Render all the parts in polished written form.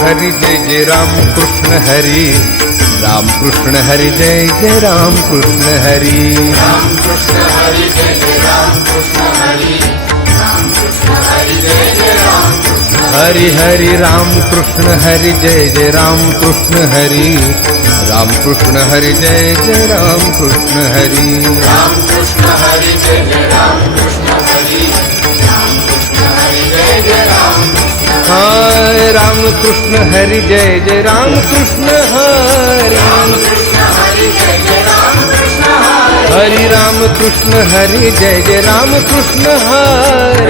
हरि जय जय राम कृष्ण हरि, राम कृष्ण हरि जय जय राम कृष्ण हरि, राम कृष्ण हरि जय जय राम कृष्ण हरि, राम कृष्ण हरि जय जय राम कृष्ण हरि हरि राम कृष्ण हरि जय जय राम कृष्ण हरि, राम कृष्ण हरि जय जय राम कृष्ण हरि, राम कृष्ण हरि जय जय राम कृष्ण हरि, राम कृष्ण हरि जय जय राम कृष्ण हाय राम कृष्ण हरि जय जय राम कृष्ण हरि, राम कृष्ण हरि जय जय राम कृष्ण हरि, हरि राम कृष्ण हरि जय जय राम कृष्ण हरि,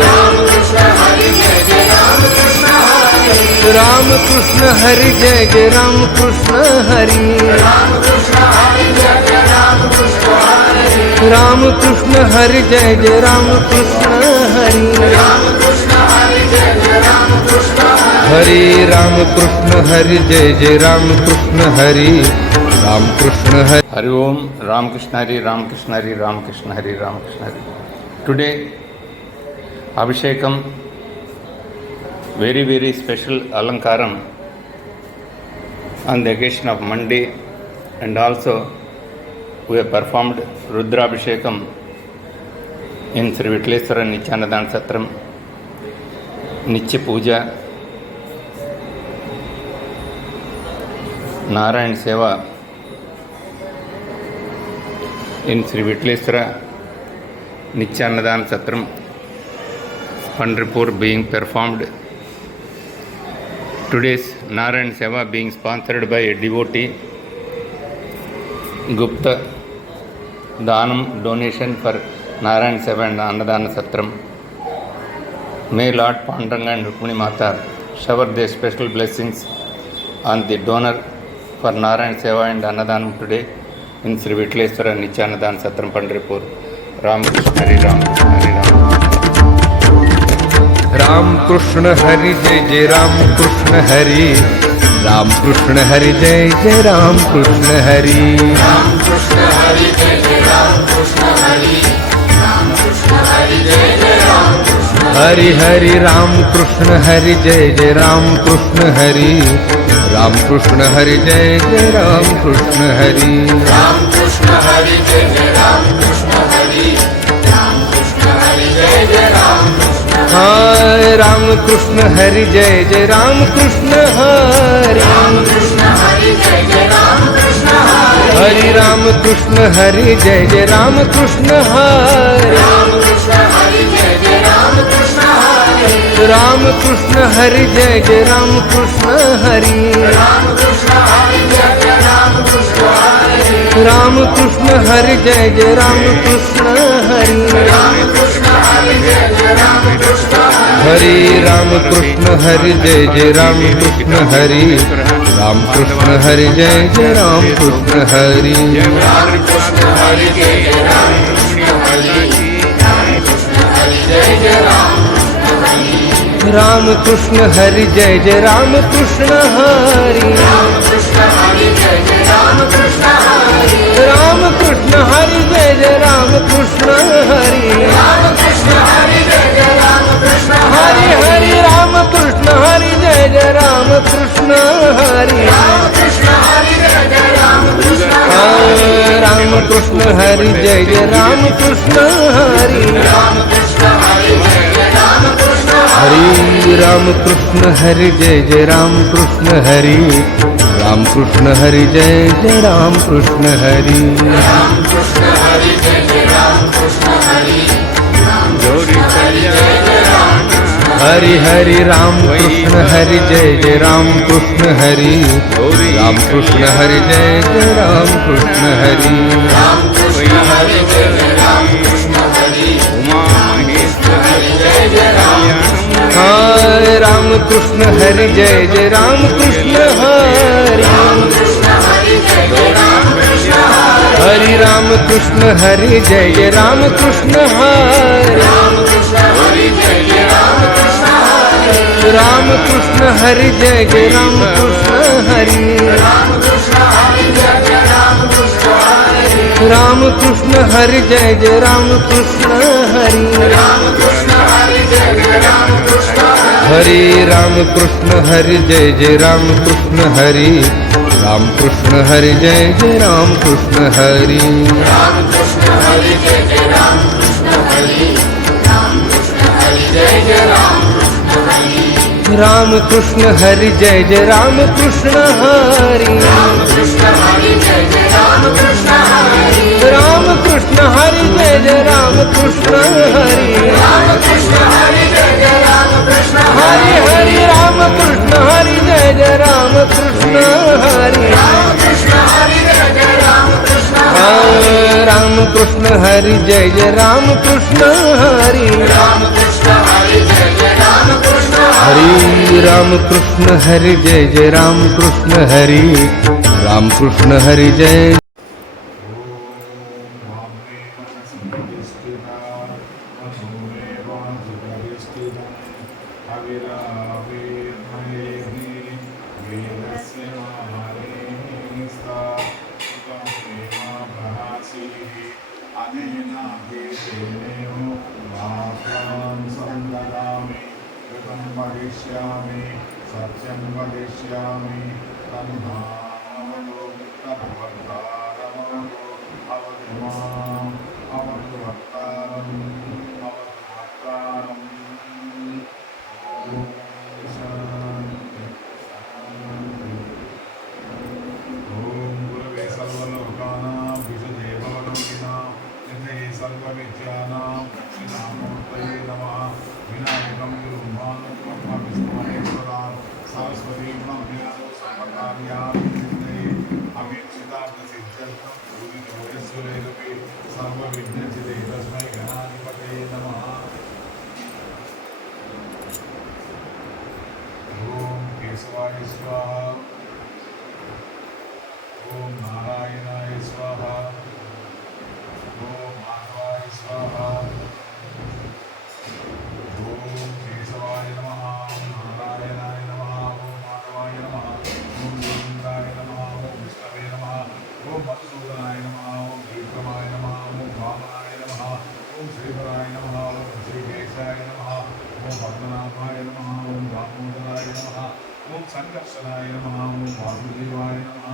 राम कृष्ण हरि जय जय राम कृष्ण हरि, राम कृष्ण हरि जय जय राम कृष्ण हरि, राम कृष्ण हरि जय जय राम कृष्ण हरि, राम कृष्ण हरि जय जय राम कृष्ण हरि, राम कृष्ण हरि जय जय राम कृष्ण हरि राम कृष्ण हरि जय जय Ram Krishna Hari, Ram Krishna Hari. Hari Om Ramakrishna Hari Ramakrishna Hari Ramakrishna Hari Ramakrishna Hari. Today Abhishekam, very special Alankaram on the occasion of Monday, and also we have performed Rudra Abhishekam in Sri Vitleswara Nityanadana Satram, Nitya Puja, Narayan Seva in Sri Vitleswara Nityanadana Satram, Pandharpur being performed. Today's Narayan Seva being sponsored by a devotee, Gupta Danam donation for Narayan Seva and Annadana Satram. May Lord Panduranga and Rukmini Mata shower their special blessings on the donor for Narayan Seva and Annadanam today in Sri Vitleswara Nityanadana Satram, Pandharpur. Ram Krishna Hari Ram Krishna Hari Ram. Ram Krishna Hari जय जय राम कृष्ण हरि, राम कृष्ण हरि जय जय राम कृष्ण हरि, राम कृष्ण हरि जय जय राम कृष्ण हरि, राम कृष्ण हरि जय जय राम कृष्ण हरि हरि राम कृष्ण हरि जय जय राम कृष्ण हरि, राम कृष्ण हरि जय जय राम कृष्ण हरि, राम कृष्ण हरि जय जय राम कृष्ण हरि, राम कृष्ण हरि जय जय राम कृष्ण हाय राम कृष्ण हरि जय जय राम कृष्ण हरि, राम कृष्ण हरि जय जय राम कृष्ण हरि, हरि राम कृष्ण हरि जय जय राम कृष्ण हरि, राम कृष्ण हरि जय जय राम कृष्ण हरि, राम कृष्ण हरि जय जय राम कृष्ण हरि, राम कृष्ण हरि जय जय राम कृष्ण हरि, राम कृष्ण हरि जय जय राम कृष्ण हरि, राम कृष्ण हरि जय जय राम कृष्ण हरि राम कृष्ण हरि जय जय राम कृष्ण हरि, राम कृष्ण हरि जय जय राम कृष्ण हरि, राम कृष्ण हरि जय जय राम कृष्ण हरि, राम कृष्ण हरि जय जय राम कृष्ण हरि, राम कृष्ण हरि जय जय राम कृष्ण हरि, राम कृष्ण हरि जय जय राम कृष्ण हरि, राम कृष्ण हरि जय जय राम कृष्ण हरि, राम कृष्ण हरि जय जय राम कृष्ण हरि हरि राम कृष्ण हरि जय जय राम कृष्ण हरि, राम कृष्ण हरि जय जय राम कृष्ण राम कृष्ण हरि जय जय राम कृष्ण हरि, राम कृष्ण हरि जय जय राम कृष्ण हरि राम कृष्ण हरि जय जय राम कृष्ण हरि, राम कृष्ण हरि जय जय राम कृष्ण हरि, राम कृष्ण हरि जय जय राम कृष्ण हरि, राम कृष्ण हरि जय जय राम कृष्ण हरि हरि राम कृष्ण हरि जय जय राम कृष्ण हरि, राम कृष्ण हरि जय जय राम कृष्ण हरि, राम कृष्ण हरि जय जय राम कृष्ण हरि, हरि जय जय राम हाय राम कृष्ण हरि जय जय राम कृष्ण हरि, राम कृष्ण हरि जय जय राम कृष्ण हरि, हरि राम कृष्ण हरि जय जय राम कृष्ण हरि, राम कृष्ण हरि जय जय राम कृष्ण हरि, राम कृष्ण हरि जय जय राम कृष्ण हरि, राम कृष्ण हरि जय जय राम कृष्ण हरि, राम कृष्ण हरि जय जय राम कृष्ण हरि, राम कृष्ण हरि जय जय राम कृष्ण हरे राम कृष्ण हरि जय जय राम कृष्ण हरि राम कृष्ण हरि जय जय राम कृष्ण हरि राम कृष्ण हरि जय जय राम कृष्ण हरि राम कृष्ण हरि जय जय राम कृष्ण हरि राम कृष्ण हरि जय जय राम कृष्ण हरि राम कृष्ण हरि जय जय राम कृष्ण हरि राम कृष्ण हरि जय जय राम कृष्ण हरि राम कृष्ण हरि जय जय राम कृष्ण हरि हरि राम कृष्ण हरि जय जय राम कृष्ण हरि राम कृष्ण हरि जय जय राम कृष्ण राम कृष्ण हरि जय जय राम कृष्ण हरि राम कृष्ण हरि जय जय राम कृष्ण हरि राम कृष्ण हरि जय जय राम कृष्ण हरि राम कृष्ण हरि जय वदिष्यामि सत्यं वदिष्यामि तन्नामवतु तद्वक्तारमवतु अवतु माम् अवतु वक्तारम् अवतु वक्तारम् ॐ शान्ति शान्ति ॐ गुरवे सर्वलोकानां विजदेवलोकिनां निधये सर्वविद्यानां दक्षिणामूर्तये नमः विनायकं गुरुं विष्णुमहेश्वरां सरस्वतीं नम्यादौ सर्वकार्याभिसिद्धये अभीप्सितार्थसिद्ध्यर्थं भूरिभूयस्वरेरपि सर्वविघ्नचिते तस्मै गणाधिपतये नमः ॐ केशवाय स्वाहा ओम नारायणाय स्वाहा ओम माधवाय स्वाहा ओम केशवाय नमः ओम नारायणाय नमः ओम माधवाय नमः ओम गोविंदाय नमः ओम विष्णवे नमः ओम मधुसूदनाय नमः ओम विक्रमाय नमः ओम वामनाय नमः ओम श्रीधराय नमः ओम श्रीकेशाय नमः ओम पद्मनाभाय नमः ओम दामोदराय नमः ओम संकर्षणाय नमः ओम वासुदेवाय नमः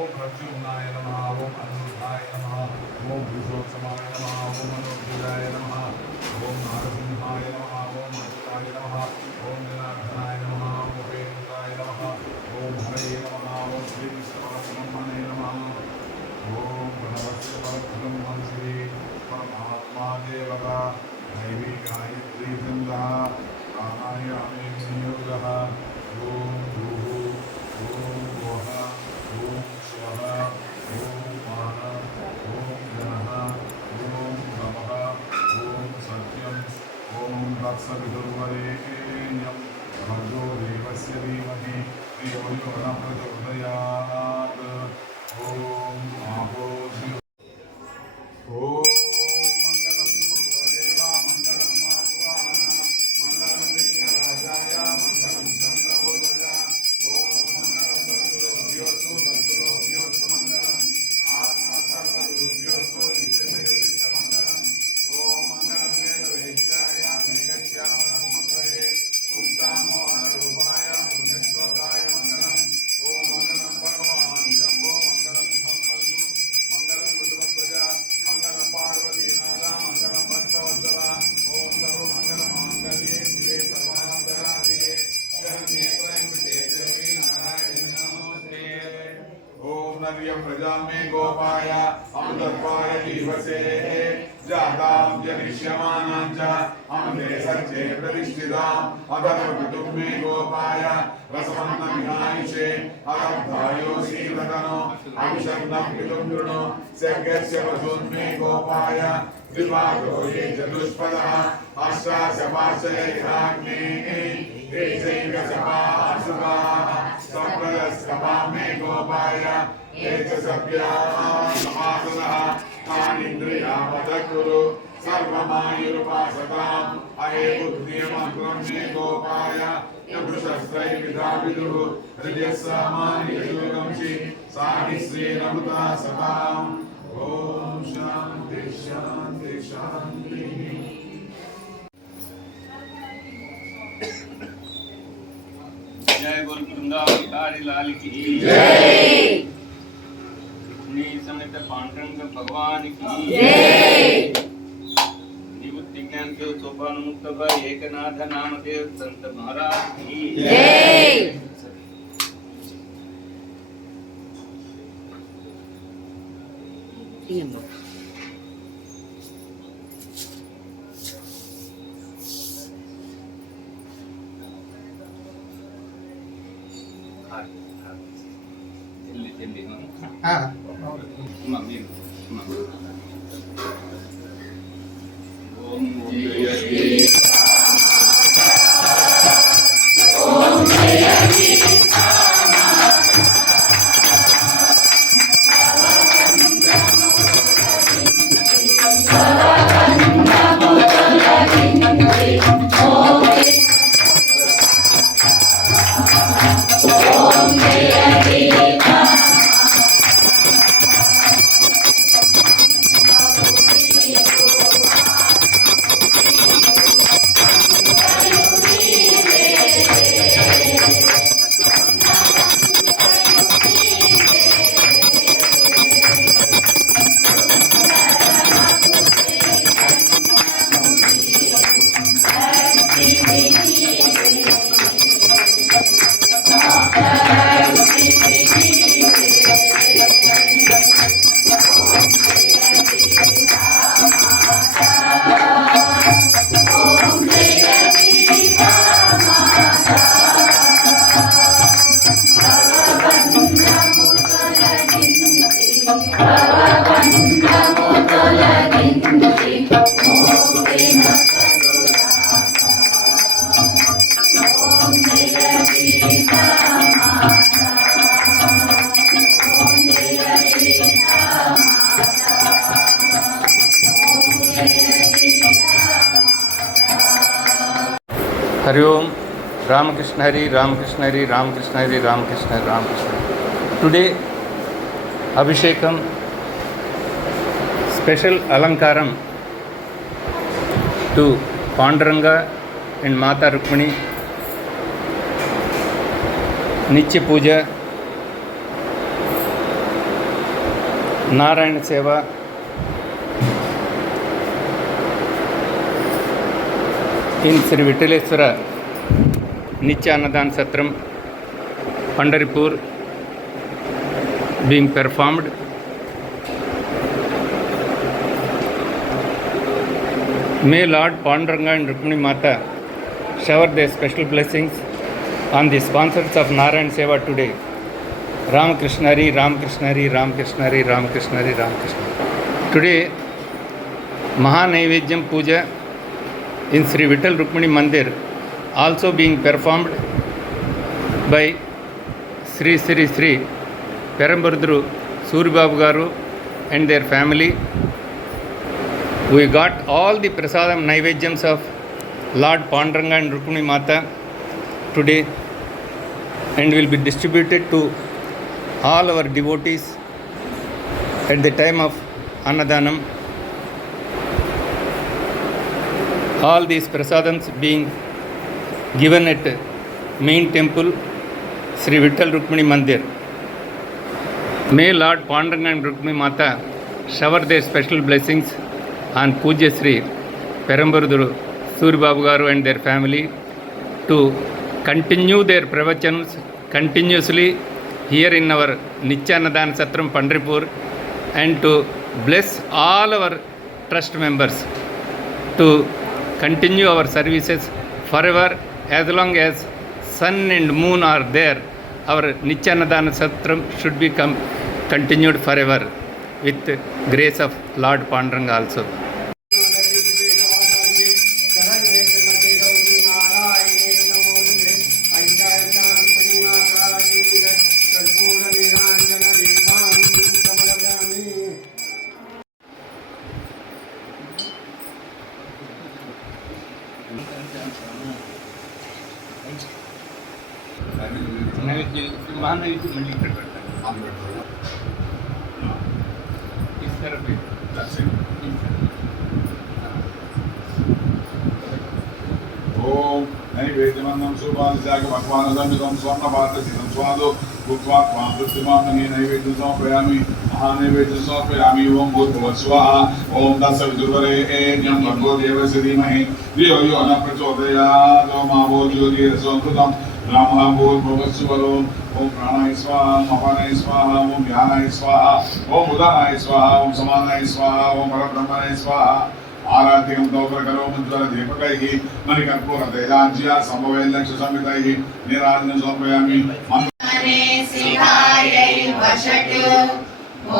ओम प्रद्युम्नाय नमः ओम अनिरुद्धाय नमः ओम पुरुषोत्तमाय नमः ओम मनोज्ञाय नमः ओम नारसिंहाय नमः ओम अच्युताय नमः ओम जनार्दनाय नमः ओम उपेन्द्राय नमः ओम हरये नमः ओम श्री विष्णुपरब्रह्मणे नमः ओम प्रणवस्य परब्रह्म श्री परमात्मा देवता दैवी गायत्री छन्दः प्राणायामे विनियोगः ओम भूः ओम वः ओम स्वः ओम महः ओम जनः ओम भवः ओम सत्यम् ओम तत्सवितुर्वरेण्यं भर्गो देवस्य धीमहि धियो यो न प्रचोदयात् ओम आपो ओम मंगलम देवा मंगलम माधवाना मंगलम विघ्नराजाय मंगलम चंद्रबोधया ओम मंगलम सर्वलोक्योस्तु सर्वलोक्योस्तु मंगलम आत्मा सर्वगुरुभ्योस्तु नित्यनित्य मंगलम ओम मंगलम वेदवेद्याय मेघश्यामनमोत्तये उत्तमोहनरूपाय पुण्यश्लोकाय मंगलम ओम मंगलम भगवान् शम्भो मंगलम मन्मधु मंगलम मृदुवध्वजा मंगलम पार्वती नादा मंगलम भक्तवत्सला ओम सर्वमंगल मांगल्ये शिवे सर्वानंदराधिके शरण्ये त्र्यंबके देवी नारायणी नमोस्ते ओम नर्य प्रजा में गोपाय अमृतत्वाय जीवसे जातां जनिष्यमानां च अमृते सच्चे प्रतिष्ठिताम् अधर्मपितुं मे गोपाय रसमन्नमिहायिषे अगन्धायोऽसि रतनो अभिषन्नं पितुं कृणो सख्यस्य वसुन्मे गोपाय द्विपादो ये चतुष्पदः अष्टाशपाशयैराग्ने तेजैकशपाशुकाः सम्प्रदस्तमा मे गोपाय ये च सभ्याः समासदः तानीन्द्रियावदकुरु सर्वमायुरुपासताम् अहे बुद्धिमन्त्रं मे गोपाय यदृशस्त्रैर्विधा विदुः हृदयस्सामान्ययोगंसि साहिश्रीरमृता सताम् ॐ शान्ति शान्ति शान्तिः जय बोल वृंदावन बिहारी लाल की जय। रुक्मिणी समेत पांडुरंग भगवान की जय। निवृत्ति ज्ञान देव सोपान मुक्त भाई एकनाथ नामदेव संत महाराज की जय। Hari Om Ramakrishna Hari Ramakrishna Hari Ramakrishna Hari Ramakrishna Hari Ramakrishna. Today abhishekam special alankaram to Panduranga and Mata Rukmini, Nitya Puja, Narayana Seva, in Sri Vittaleswara Nitya Annadan Satram, Pandharipur, being performed. May Lord Panduranga and Rukmini Mata shower their special blessings on the sponsors of Narayan Seva today. Ramakrishna Hari, Ramakrishna Hari, Ramakrishna Hari, Ramakrishna Hari, Ramakrishna. Today, Mahanaivedyam Puja in Sri Vittal Rukmini Mandir also being performed by Sri Peramburduru Suribabu Garu and their family. We got all the prasadam naivedyams of Lord Panduranga and Rukmini Mata today and will be distributed to all our devotees at the time of Annadanam. All these prasadams being given at main temple Sri Vittal Rukmini Mandir. May Lord Panduranga and Rukmini Mata shower their special blessings on Pujya Sri Peramburduru Suribabu Garu and their family to continue their pravachans continuously here in our Nityanadana Satram Pandharipur and to bless all our trust members to continue our services forever as long as sun and moon are there. Our Nityanadana Satram should be continued forever with the grace of Lord Panduranga also. ओम नैवेद्यम सुवर्णं सुपादिशाक भगवान् समितं स्वर्णपात्रसितं स्वादो भूत्वा त्वां तृप्तिमाप्नोमि नैवेद्यं समर्पयामि महानैवेद्यं समर्पयामि ओम भूर्भुवः स्वः ओम तत्सवितुर्वरेण्यं भर्गो देवस्य धीमहि धियो यो नः प्रचोदयात् ओमावो ज्योतिरसंकृतं रामः भूर्भुवः स्वः ओम प्राणाय स्वाहा ओम अपानाय स्वाहा ओम व्यानाय स्वाहा ओम उदानाय स्वाहा ओम समानाय स्वाहा ओम परब्रह्मणे स्वाहा आराध्यं दौप्रकरोमुज्ज्वल दीपकैः मणिकर्पूरतेजाज्या संभवैर्लक्ष्य संहितैः नीराजनं समर्पयामि शिखायै वषट् ॐ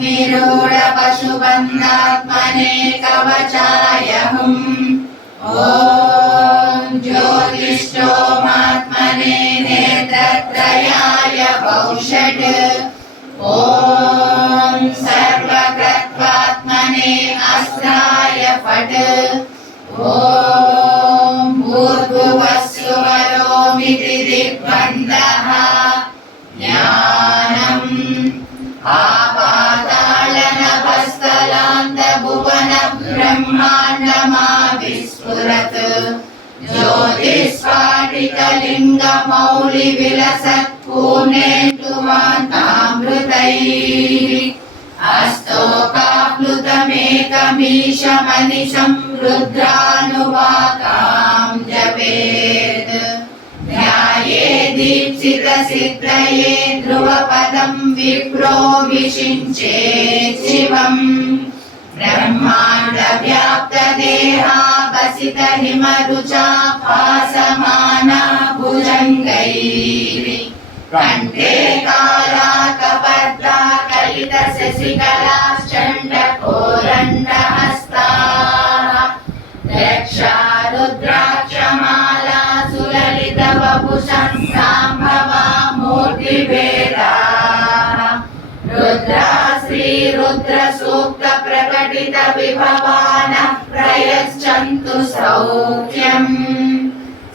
निरूढ पशुबन्धात्मने कवचाय हुम् ॐ ज्योतिष्ठोमात्मने नेत्रत्रयाय वौषट् ॐ सर्वकृत्वात्मने अस्त्राय फट् ॐ भूर्भुवस्सुवरोमिति दिग्बन्धः ज्ञानम् आपातालनभस्थलान्तभुवन ब्रह्माण्डमाविस्फुरत् ज्योतिस्फाटिकलिङ्गमौलिविलसत्पूर्णेन्दुमान्तामृतैः अस्तोकाप्लुतमेकमीशमनिशं रुद्रानुवाकां जपेत् ध्याये दीप्सितसिद्धये ध्रुवपदं विप्रो विषिञ्चेत् शिवम् ब्रह्माण्डव्याप्तदेहावसितहिमरुचा भासमाना भुजङ्गैः कण्ठे कालाकपर्दा कलितशशिकलाश्चण्डकोरण्डहस्ताः रक्षा रुद्राक्षमाला सुललितवपुषं साम्भवा मूर्तिभेदाः रुद्रा श्रीरुद्र सूक्त प्रकटित विभवानः प्रयच्छन्तु सौख्यम्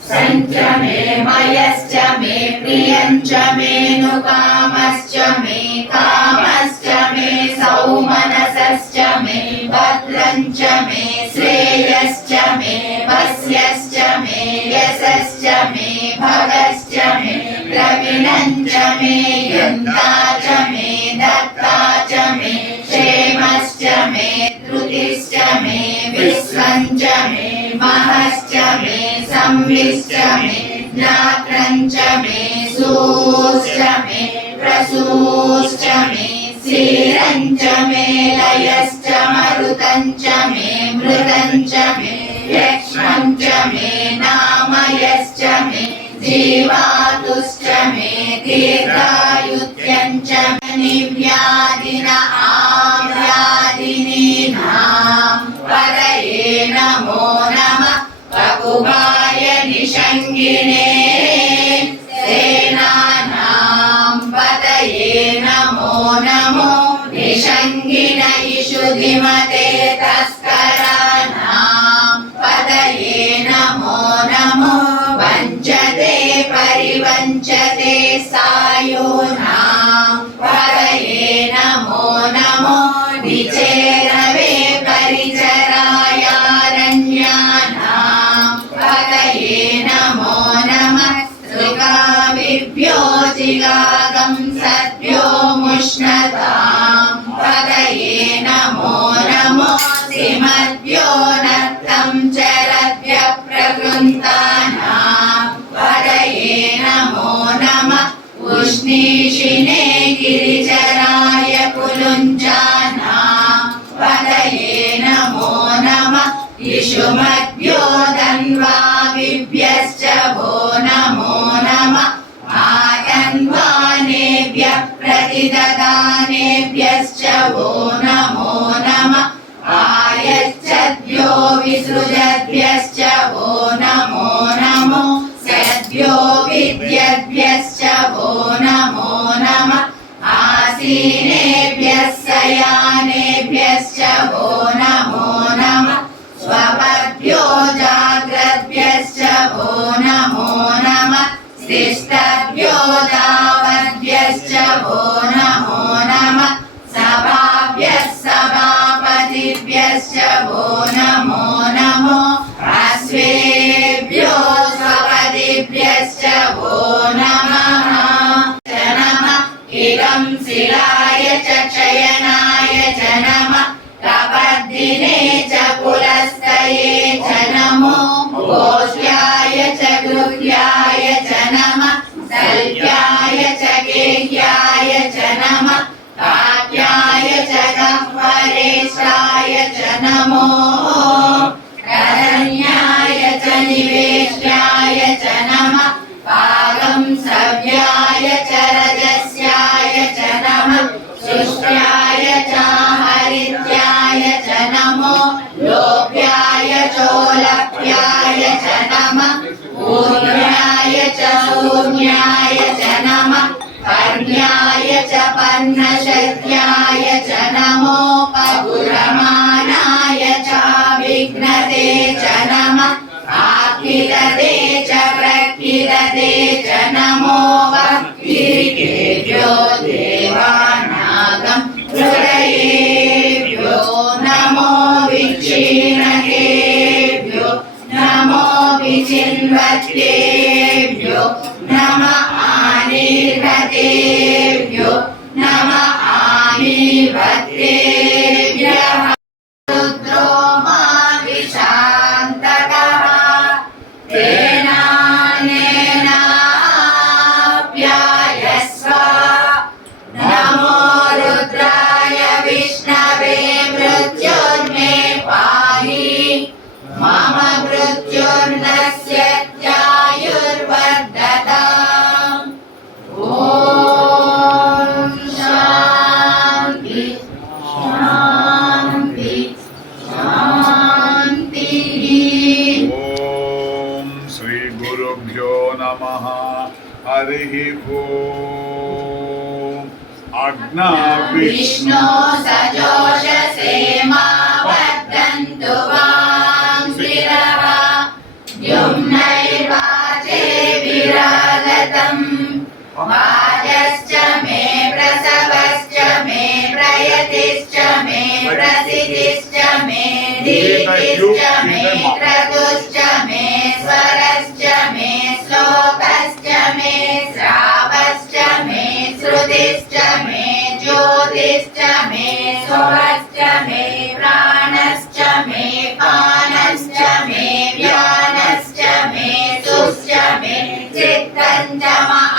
सञ्च मे मयश्च मे प्रियञ्च मेनुकामश्च मे कामश्च मे सौमनसश्च मे भद्रञ्च मे श्रेयश्च मे वस्यश्च मे यशश्च मे भगश्च मे द्रविणञ्च मे यन्ता च मे दत्ता च मे क्षेमश्च मे धृतिश्च मे विश्वञ्च मे महश्च मे संविश्च मे ज्ञात्रञ्च मे सूश्च मे प्रसूश्च मे क्षीरञ्च मे लयश्च मरुतञ्च मे मृतञ्च मे यक्ष्मञ्च मे नामयश्च मे जीवातुश्च मे दीर्घायुत्यञ्च मे निव्याधिन आव्याधिनीनां पदये नमो नमः पकुभाय निषङ्गिने सेनानां पदये नमो नमो निषङ्गिन इषुधिमते तस्कराणां पदये नमो नमो वञ्चते परिवञ्चते सायूनां पदये नमो नमो विचेरवे परिचरायारण्यानां पदये नमो नमः सृगाविभ्यो जिगागं सद्भ्यो मुष्णतां पदये नमो नमो श्रीमद्भ्यो नक्तं चरद्भ्य प्रकृन्तानां पदये नमो नमः उष्णीषिणे गिरिचराय कुलुञ्जानां पदये नमो नमः इषुमद्भ्यो धन्वाविभ्यश्च वो नमो नमः आयन्वानेभ्यः प्रतिददानेभ्यश्च वो नमो नमः आयच्छद्भ्यो विसृजद्भ्यश्च वो नमो नमो सद्भ्यो विद्यद्भ्यश्च वो नमो नमः आसीनेभ्यः शयानेभ्यश्च वो नमो नमः स्वपद्भ्यो जाग्रद्भ्यश्च वो नमो नमः शिष्टभ्यो दावद्भ्यश्च वो नमो नमः सभाभ्यः सभापतिभ्यश्च वो नमो नमो अश्वेभ्यो नमो शरण्याय च निवेश्याय च नमः पागं सव्याय च रजस्याय च नमः शुष्याय च हरित्याय च नमो लोभ्याय चोलभ्याय च नमः ऊर्ध्याय च शून्याय च नमः कर्ण्याय च पर्णशद्याय च नमो पगुरमानाय च विघ्नते च नमः आकिरते च प्रकिरते च नमो भक्तिकेभ्यो देवानागं हृदयेभ्यो नमो विच्छिन्नकेभ्यो नमो विचिन्वतेभ्यो नमः आनीर्भतेभ्यो नमः आनीर्भतेभ्यः रुद्रो मा विशान्तकः तेनानेनाप्यायस्व नमो रुद्राय विष्णवे मृत्युर्मे पाहि मम मृत्युर्नस्य त्यायुर्वर्धताम् ॐ शान्ति शान्ति शान्तिः ఓం శ్రీ గురుభ్యో నమః హరి ఓం అగ్నా विष्णो सजोषसे मा वर्धन्तु वांशिरः द्युम्नैर्वाचे विरागतम् वाजश्च मे प्रसवश्च मे प्रयतिश्च मे प्रसिद्धिश्च मे दीप्तिश्च मे क्रतुश्च मे स्वरश्च मे श्लोकश्च मे श्रावश्च मे श्रुतिश्च मे ज्योतिश्च मे स्वरश्च मे प्राणश्च मे पानश्च मे व्यानश्च मे सुश्च मे चित्तञ्च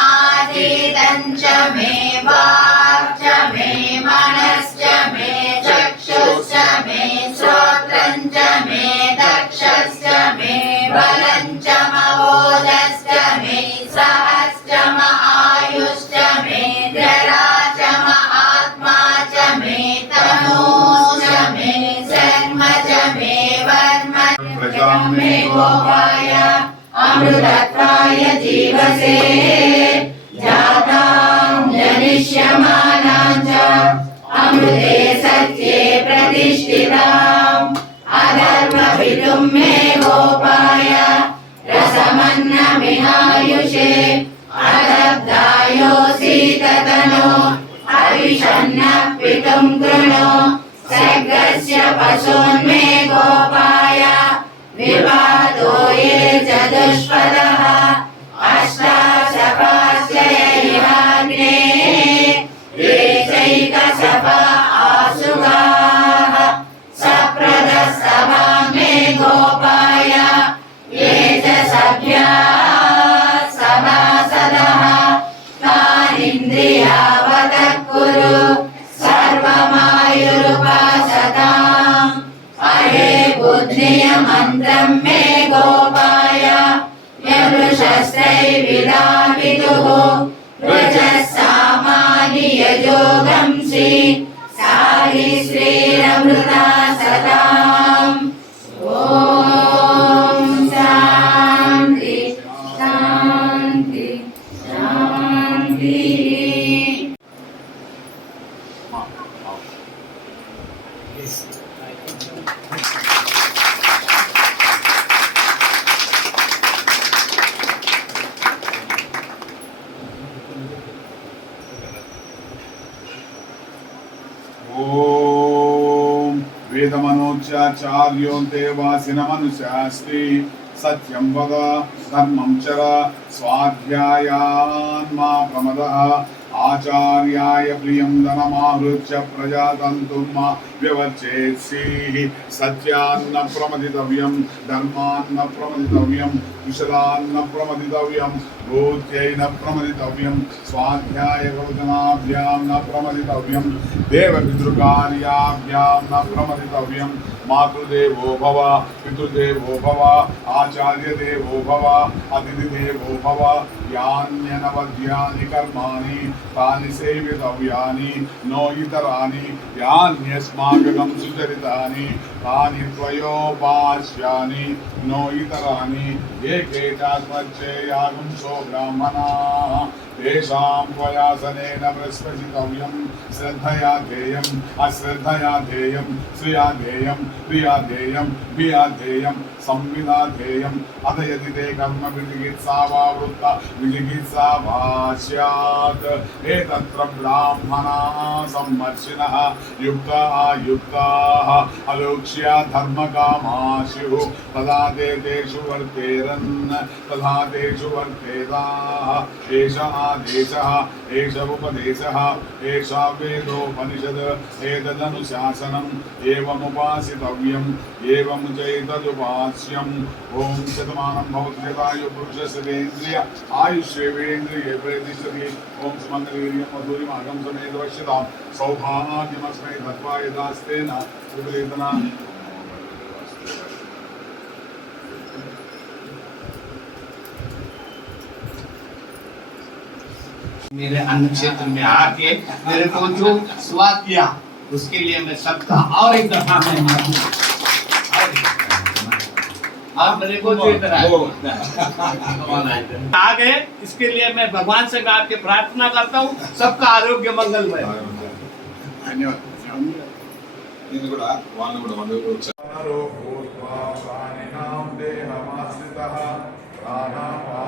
आदितञ्च मे वाक्च मे मनश्च मे चक्षुश्च मे श्रोत्रञ्च मे दक्षश्च मे बलञ्च मवोदश्च मे सहश्च आयुश्च मे जरा च आत्मा च मे तनूश्च मे जन्म च मे वर्म मे गोपाय अमृतत्वाय जीवसे जातां जनिष्यमानां च अमृते सत्ये प्रतिष्ठिताम् अधर्मविदुं मे गोपाय रसमन्नमिहायुषे अदब्धायोऽसीततनो अविषन्नः पितुं कृणो सर्गस्य पशून्मे गोपाय विवादो ये च दुष्पदः अष्टाशपाश्चयैहाग्ने ये चैकशपा आशुगाः सप्रदस्तभां मे गोपाय ये च सभ्याः सभासदः तानिन्द्रियावतः कुरु सर्वमायुरुपासताम् हरे बुद्धियमन्त्रं मे गोपाय यदृशस्त्रैर्विदा विदुः व्रजः सामान्ययोगं श्री सारि श्रीरमृता सदाम् ॐ शान्ति शान्ति शान्तिः ఓం వేదమనోచ్యాచార్యో దేవాసినమనుశాస్తి సత్యం వద ధర్మం చర స్వాధ్యాయాన్మా ప్రమదః ఆచార్యాయ ప్రియం ధనమాహృత్య ప్రజాతంతుం మా వ్యవచ్చేత్సీః సత్యాన్న ప్రమదితవ్యం ధర్మాన్న ప్రమదితవ్యం కుశలాన్న ప్రమదితవ్యం भूत्यै न प्रमदितव्यं स्वाध्यायकवचनाभ्यां न प्रमदितव्यं देवपितृकार्याभ्यां न प्रमदितव्यं मातृदेवो भव पितृदेवो भव आचार्यदेवो भव अतिथिदेवो भव यान्यनवद्यानि कर्माणि तानि सेवितव्यानि नो इतराणि यान्यस्माकं सुचरितानि तानि त्वयोपास्यानि नो इतराणि एके चास्मच्चेयागं सो ब्राह्मणाः तेषां त्वयासनेन प्रस्पशितव्यं श्रद्धया ध्येयम् अश्रद्धया ध्येयं श्रिया ध्येयं प्रिया ध्येयं भिया ध्येयं संविदा ध्येयम् अथ यदि ते कर्म विचिकित्सा वा वृत्ता विचिकित्सा वा स्यात् एतत्र ब्राह्मणाः सम्मर्शिनः युक्ता आयुक्ताः अलोक्ष्य धर्मकामाः स्युः तदा ते तेषु वर्तेरन् तथा तेषु वर्तेताः एष आदेशः एष उपदेशः एषा वेदोपनिषद एतदनुशासनम् एवमुपासितव्यम् एवं चैतदुपास्यम् ॐ शतमानं भवति शतायु पुरुषस्येन्द्रिय आयुष्येवेन्द्रिये प्रतिष्ठति ॐ सुमङ्गलवीर्यं मधुरिमागं समेतवश्यतां सौभाग्यमस्मै दत्त्वा यदास्तेन विपरीतना मेरे अन्न क्षेत्र में आके मेरे को जो स्वाद दिया उसके लिए मैं सबका और एक दफा मैं माफी आप मेरे को जो इधर आ गए इसके लिए मैं भगवान से आपके प्रार्थना करता हूँ सबका आरोग्य मंगलमय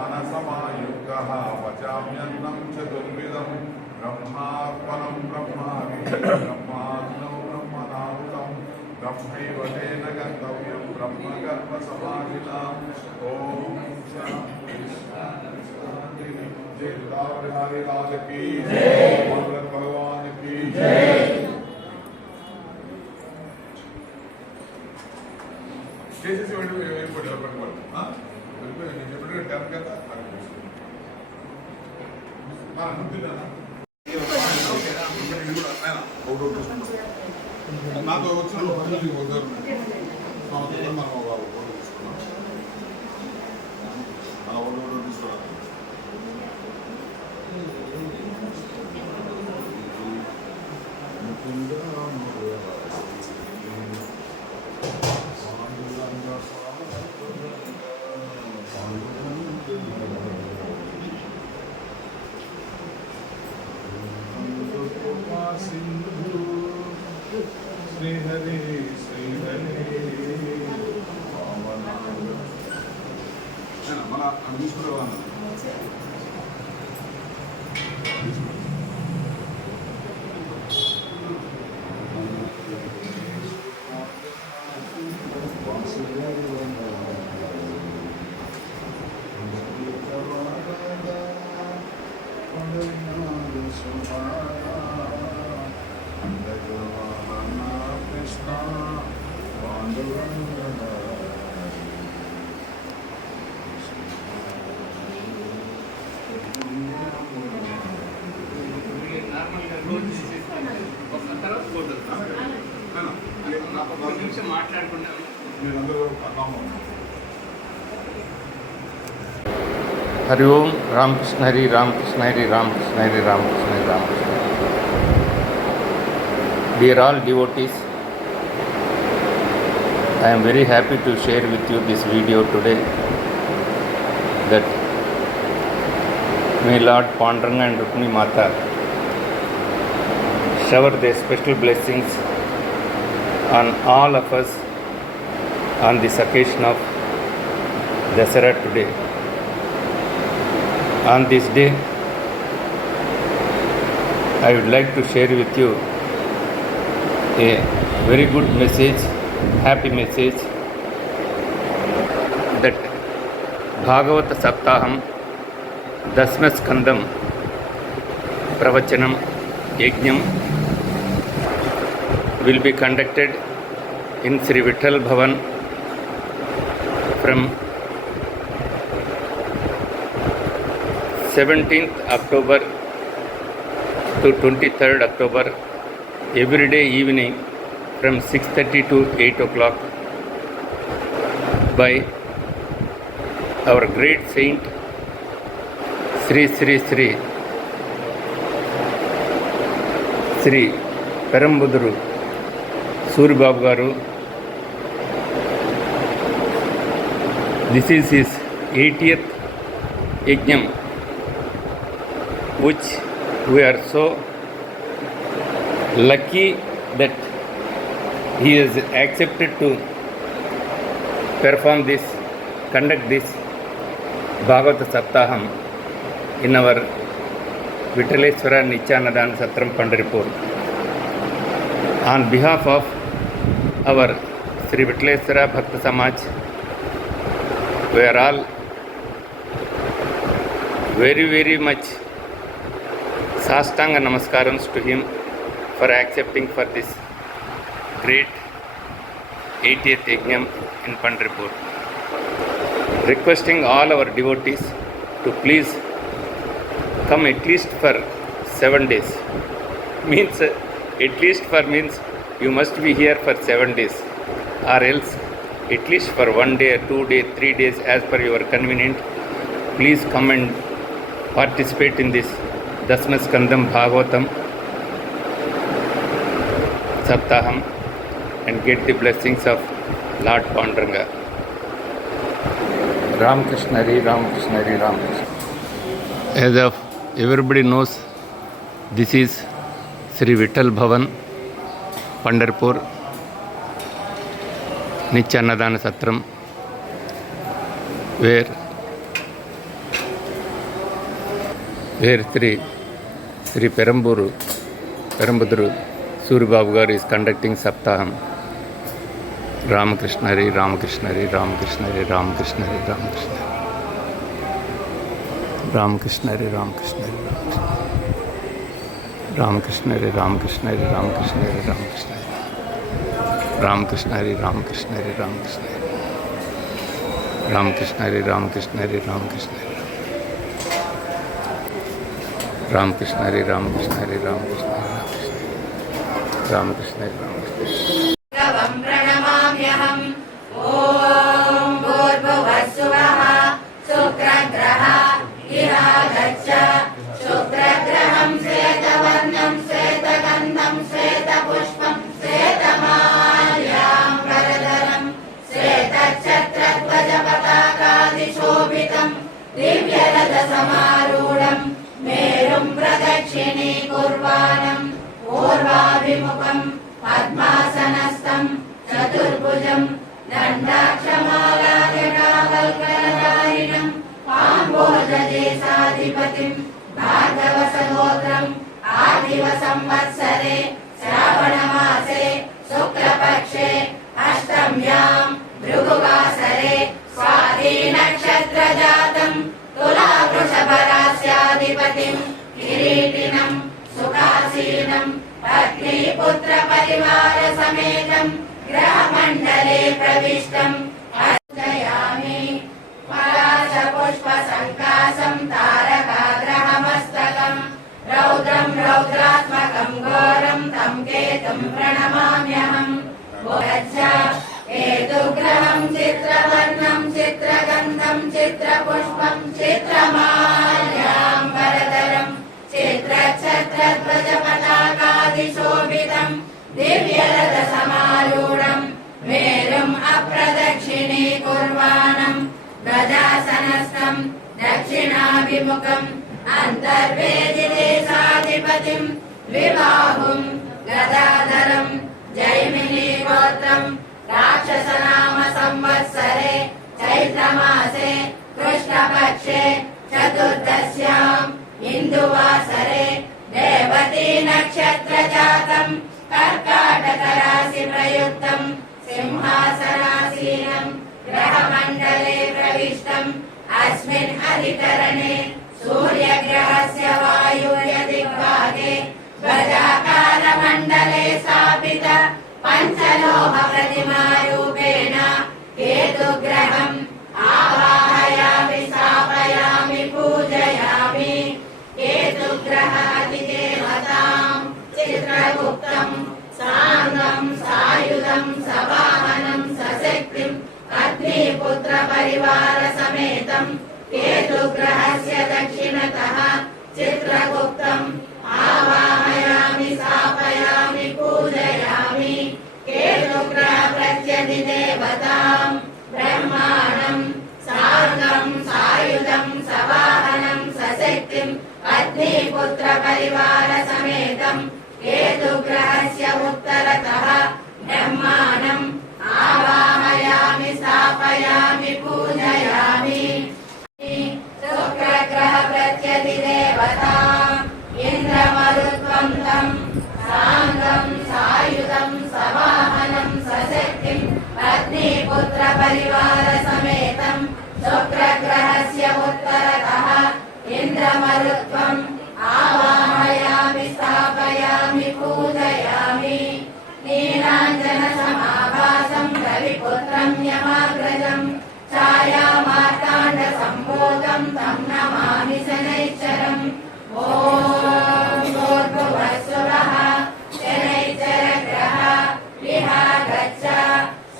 प्राणापानसमायुक्तः पचाम्यन्नं चतुर्विधं ब्रह्मार्पणं ब्रह्माग्नौ ब्रह्मणाहुतं ब्रह्मैव तेन गन्तव्यं ब्रह्मकर्मसमाधिनाम् ॐ जय बिहारी लाल की जय भगवान की जय। చేసేసి వెళ్ళిపోయారు నాతో వచ్చిన శ్రీహరి శ్రీహరి మన తీసుకునేవాళ్ళం Hari Om Ramakrishna Hari Ramakrishna Hari Ramakrishna Hari Ramakrishna Hari Ramakrishna. Dear all devotees, I am very happy to share with you this video today that may Lord Panduranga and Rukmini Mata shower their special blessings on all of us on this occasion of Dasara today. On this day, I would like to share with you a very good message, happy message that Bhagavata Saptaham Dasma Skandam Pravachanam Yajnam will be conducted in Sri Vitthal Bhavan from 17th October to 23rd October, every day evening from 6:30 to 8 o'clock by our great saint Sri Perambuduru Suribabu Garu. This is his 80th Yajnam, which we are so lucky that he has accepted to perform this, conduct this Bhagavata Saptaham in our Vittaleswara Nityanadana Satram Pandharpur. On behalf of our Sri Vittaleswara Bhakta Samaj, we are all very much Sastanga Namaskarams to him for accepting for this great 80th Yajnam in Pandharpur. Requesting all our devotees to please come at least for 7 days. Means at least for means you must be here for 7 days, or else at least for 1 day, 2 days, 3 days as per your convenient. Please come and participate in this Dasmaskandam Bhagavatam Saptaham and get the blessings of Lord Panduranga. Ramakrishna Hari, Ramakrishna Hari, Ramakrishna. As of everybody knows, this is Sri Vittal Bhavan, Pandharpur, Nityanadana Satram, where Sri Perambuduru Suribabu Garu is conducting Saptaham. Ramakrishna Hari, Ramakrishna Hari, Ramakrishna Hari, Ramakrishna Hari, Ramakrishna Hari. Ramakrishna Hari, Ramakrishna Hari, Ramakrishna Hari, Ramakrishna Hari, Ramakrishna Hari, Ramakrishna Hari. Ramakrishna Hari, Ramakrishna Hari, Ramakrishna Hari. Ramakrishna Hari, Ramakrishna Hari, Ramakrishna Hari. Ramakrishna Hari, Ramakrishna Hari, Ramakrishna Hari, Ramakrishna Hari, Ramakrishna Hari. प्रणमाम्यहम् ॐ भूर्भुवस्सुवः शुक्रग्रह इहागच्छ शुक्रग्रहं श्वेतवर्णं श्वेतगन्धं श्वेतपुष्पं श्वेतमाल्यां वरदनं श्वेतच्छत्रध्वजपताकादिशोभितं दिव्यरथसमारूढं मेरुं प्रदक्षिणीकुर्वाणम् पूर्वाभिमुखं पद्मासनस्थं चतुर्भुजं दण्डाक्षमालाजटावल्कलधारिणं पाम्बोजदेशाधिपतिं भार्गवसहोत्रम् आदिवसंवत्सरे श्रावणमासे शुक्लपक्षे अष्टम्यां भृगुवासरे स्वातिनक्षत्रजातं तुलावृषभरास्याधिपतिं किरीटिनं सुखासीनं पत्नीपुत्रपरिवार समेतं ग्रहमण्डले प्रविष्टम् अर्चयामि पलाशपुष्पसङ्काशं तारकाग्रहमस्तकं रौद्रं रौद्रात्मकं घोरं तं केतुं प्रणमाम्यहम् केतुग्रहं चित्रवर्णं चित्रगन्धं चित्रपुष्पं चित्रमाल्यां वरदरं चित्रच्छत्रध्वजपताकादिशोभितं दिव्यरथसमारूढं मेरुम् अप्रदक्षिणीकुर्वाणं गजासनस्थं दक्षिणाभिमुखम् अन्तर्वेदिदेशाधिपतिं विबाहुं गदाधरं जैमिनीगोत्रं राक्षसनाम संवत्सरे चैत्रमासे कृष्णपक्षे चतुर्दश्याम् इन्दुवासरे देवती नक्षत्रजातं कर्काटकराशि प्रयुक्तं सिंहासनासीनं ग्रहमण्डले प्रविष्टम् अस्मिन् अधिकरणे सूर्यग्रहस्य वायुव्यदिग्भागे गजाकारमण्डले स्थापित पञ्चलोहप्रतिमारूपेण केतुग्रहम् आवाहयामि स्थापयामि पूजयामि सायुधं सवाहनं सशक्तिं अग्निपुत्र परिवार समेतं केतुग्रहस्य दक्षिणतः चित्रगुप्तम् आवाहयामि स्थापयामि पूजयामि केतुग्रह प्रत्यधिदेवतां ब्रह्माणं सार्गं सायुधं सवाहनं सशक्तिं अग्निपुत्र परिवार समेतं केतुग्रहस्य उत्तरतः ब्रह्माणं आवाहयामि स्थापयामि पूजयामि शुक्रग्रह प्रत्यधिदेवताम् इन्द्रमरुत्वं तं साङ्गं सायुधं सवाहनं सशक्तिं अग्निपुत्र परिवार समेतं शुक्रग्रहस्य उत्तरतः इन्द्रमरुत्वम् आवाहयामि स्थापयामि पूजयामि नीलाञ्जनसमाभासं रविपुत्रं यमाग्रजं छायामार्ताण्डसम्भूतं तं नमामि शनैश्चरम् ॐ भूर्भुवस्सुवः शनैश्चरग्रह विहागच्छ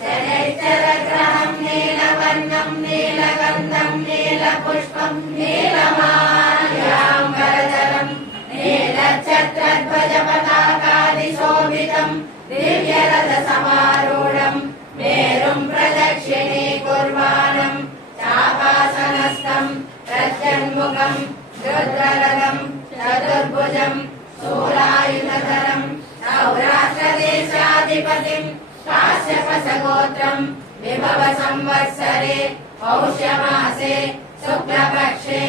शनैश्चरग्रहं नीलवर्णं नीलगन्धं नीलपुष्पं नीलमाल्याम्बरधरं नीलच्छत्रध्वजपताकादिशोभितं दिव्यरथसमारूढं मेरुं प्रदक्षिणीकुर्वाणं चापासनस्थं प्रत्यङ्मुखं रुद्ररथं चतुर्भुजं शूलायुधधरं सौराष्ट्रदेशाधिपतिं काश्यपसगोत्रं विभव संवत्सरे पौष्यमासे शुक्लपक्षे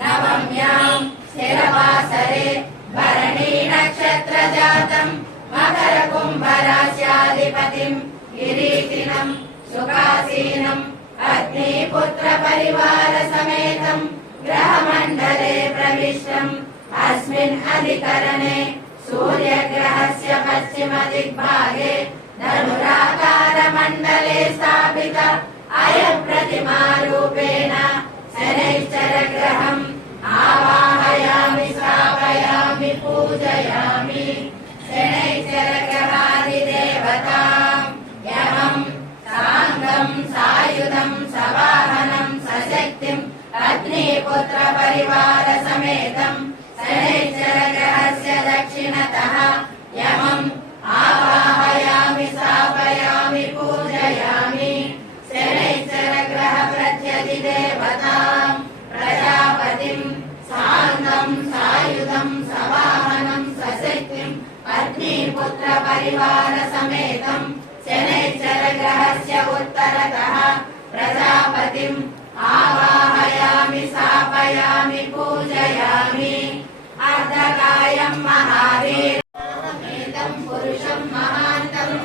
नवम्यां स्थिरवासरे भरणी नक्षत्रजातं मकरकुम्भराश्याधिपतिं किरीटिनं सुखासीनं अग्निपुत्र परिवार समेतं ग्रहमण्डले प्रविष्टम् अस्मिन् अधिकरणे सूर्यग्रहस्य पश्चिमदिग्भागे धनुराकारमण्डले स्थापित अयप्रतिमारूपेण शनैश्चरग्रहम् आवाहयामि स्थापयामि पूजयामि शनैश्चरग्रहादिदेवतां यमं साङ्गं सायुधं सवाहनं सशक्तिं अग्निपुत्र परिवार समेतं शनैश्चरग्रहस्य दक्षिणतः यमम् आवाहयामि स्थापयामि पूजयामि शनैश्चरग्रह प्रत्यधिदेवतां प्रजापतिं साङ्गं सायुधं सवाहनं सशक्तिं अग्निपुत्र परिवार समेतं शनैश्चरग्रहस्य उत्तरतः प्रजापतिं आवाहयामि स्थापयामि पूजयामि अर्धकायं महावीरमेतं पुरुषं महान्तम्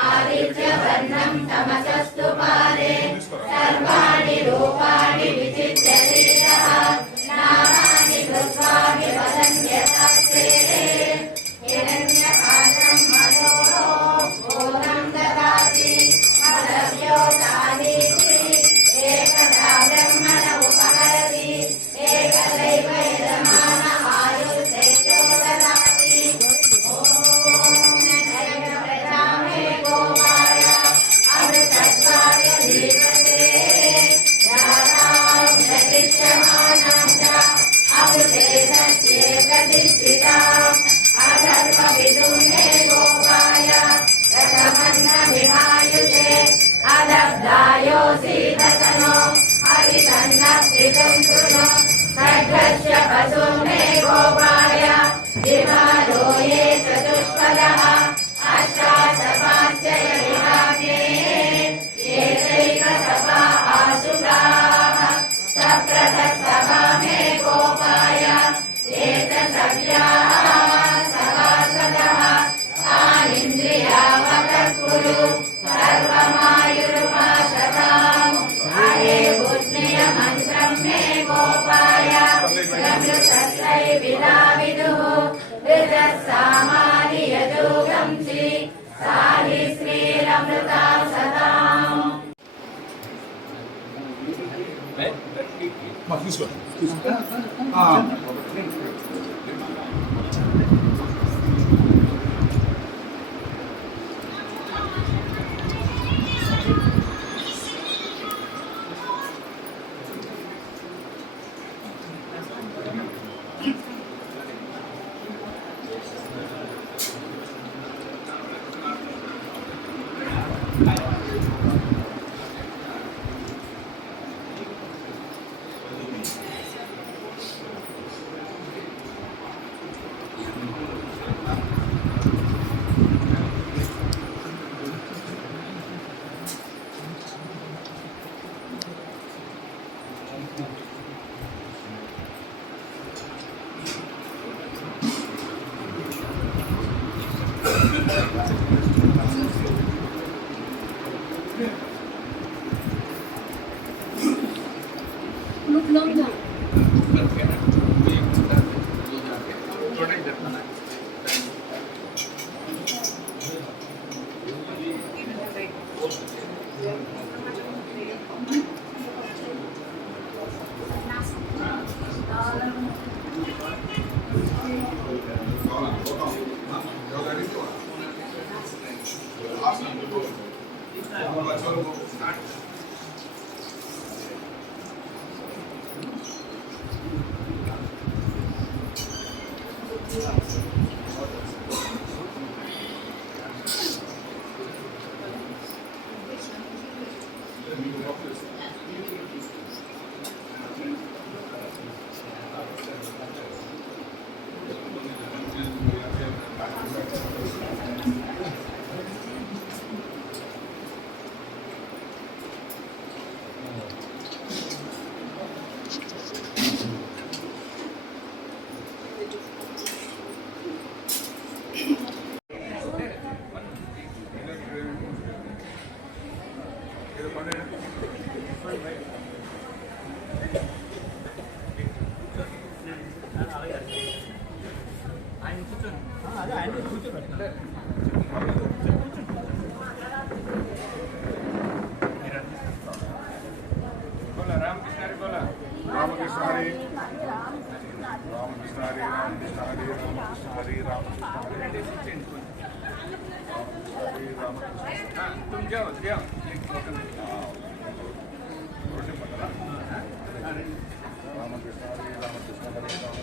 आदित्यवर्णं तमसस्तु पादे सर्वाणि रूपाणि विचित्य लीलः नामानि कृत्वा विवदन्त्यतास्ते हिरण्यपात्रं मनोरो भूतं ददाति मदव्यो दानीति एकदा ब्रह्मण उपहरति एकदैव यजमान आयुर्देशो ददाति ॐ प्रजामे गोपाय अमृतत्वाय धीमते यानां प्रतिष्ठमानां च अमृते सत्ये प्रतिष्ठिताम् अधर्मविदुं मे गोपाय रथमन्नभिमायुषे अदब्धायोऽसीदतनो हरितन्नपितुं कृणु सर्गस्य पशुं मे गोपाय विमालो ये चतुष्पदः अष्टासपाश्च यदिहाग्ने ये चैकसपा आसुराः सप्रथसभा मे गोपाय ये च सव्याः सभासदः तानिन्द्रियावतः कुरु सर्वमायुरुपासताम् हरे बुद्धियमन्त्रं मे गोपाय प्रभृतस्यै विदाविदुः ऋतः सामानि यजोगं श्री साहि श्रीरमृता सदाम् తీసుకో రామకృష్ణ హరి రామకృష్ణ హరి రామకృష్ణ హరి రామకృష్ణ హరి రామకృష్ణ హరి రామకృష్ణ तुम जाओ जाओ రామకృష్ణ హరి రామకృష్ణ హరి జయ